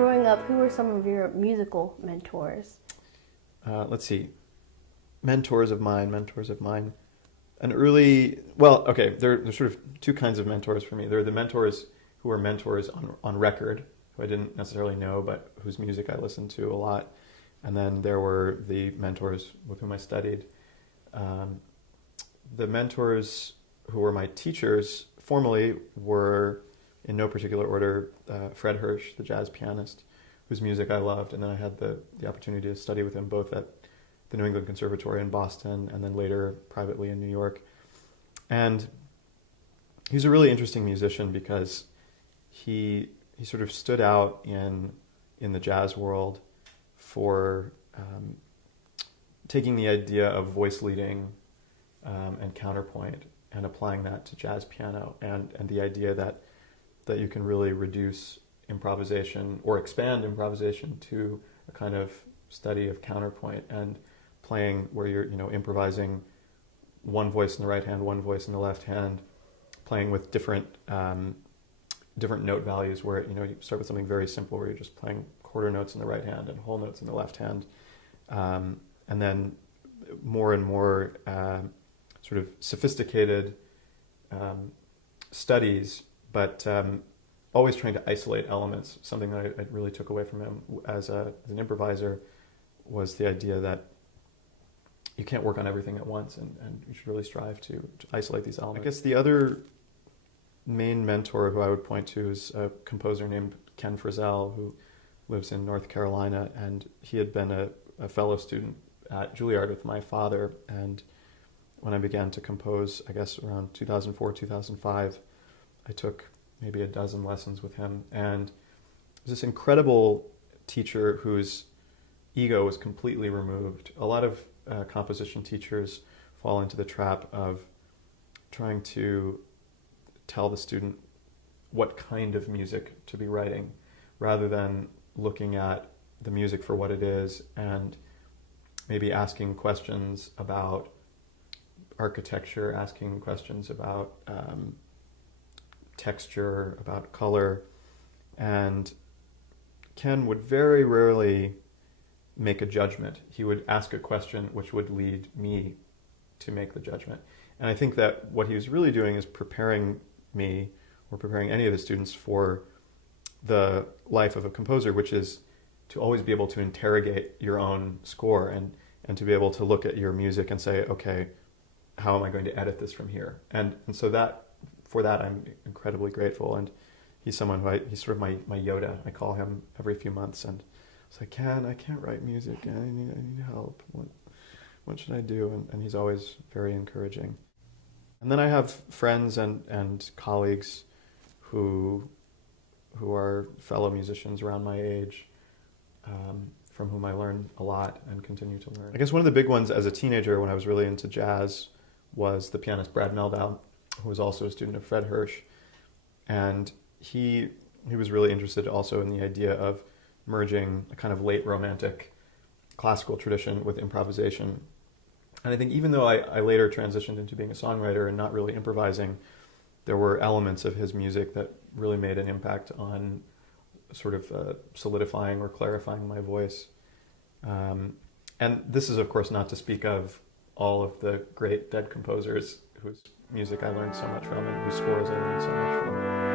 growing up, who were some of your musical mentors? Let's see. Mentors of mine. An early, well, okay, there's sort of two kinds of mentors for me. There are the mentors who are mentors on record, who I didn't necessarily know, but whose music I listened to a lot. And then there were the mentors with whom I studied. The mentors who were my teachers formally were, in no particular order, Fred Hirsch, the jazz pianist, whose music I loved. And then I had the opportunity to study with him both at the New England Conservatory in Boston and then later privately in New York. And he was a really interesting musician because he sort of stood out in the jazz world for taking the idea of voice leading and counterpoint and applying that to jazz piano, and the idea that you can really reduce improvisation or expand improvisation to a kind of study of counterpoint and playing where you're improvising one voice in the right hand, one voice in the left hand, playing with different note values where you start with something very simple where you're just playing quarter notes in the right hand and whole notes in the left hand, and then more and more sort of sophisticated studies, but always trying to isolate elements. Something that I really took away from him as an improviser was the idea that you can't work on everything at once, and you should really strive to isolate these elements. I guess the other main mentor who I would point to is a composer named Ken Frizzell, who lives in North Carolina, and he had been a fellow student at Juilliard with my father. And when I began to compose, I guess around 2004, 2005, I took maybe a dozen lessons with him. And it was this incredible teacher whose ego was completely removed. A lot of composition teachers fall into the trap of trying to tell the student what kind of music to be writing, rather than looking at the music for what it is and maybe asking questions about architecture, asking questions about texture, about color. And Ken would very rarely make a judgment. He would ask a question which would lead me to make the judgment. And I think that what he was really doing is preparing me, or preparing any of the students, for the life of a composer, which is to always be able to interrogate your own score and to be able to look at your music and say, okay, how am I going to edit this from here? And so for that I'm incredibly grateful. And he's someone who he's sort of my Yoda. I call him every few months and it's like, I can't write music. I need help. What should I do? And he's always very encouraging. And then I have friends and colleagues who are fellow musicians around my age, from whom I learn a lot and continue to learn. I guess one of the big ones as a teenager when I was really into jazz was the pianist Brad Mehldau, who was also a student of Fred Hirsch. And he was really interested also in the idea of merging a kind of late romantic classical tradition with improvisation. And I think even though I later transitioned into being a songwriter and not really improvising, there were elements of his music that really made an impact on sort of solidifying or clarifying my voice. And this is, of course, not to speak of all of the great dead composers whose music I learned so much from and whose scores I learned so much from.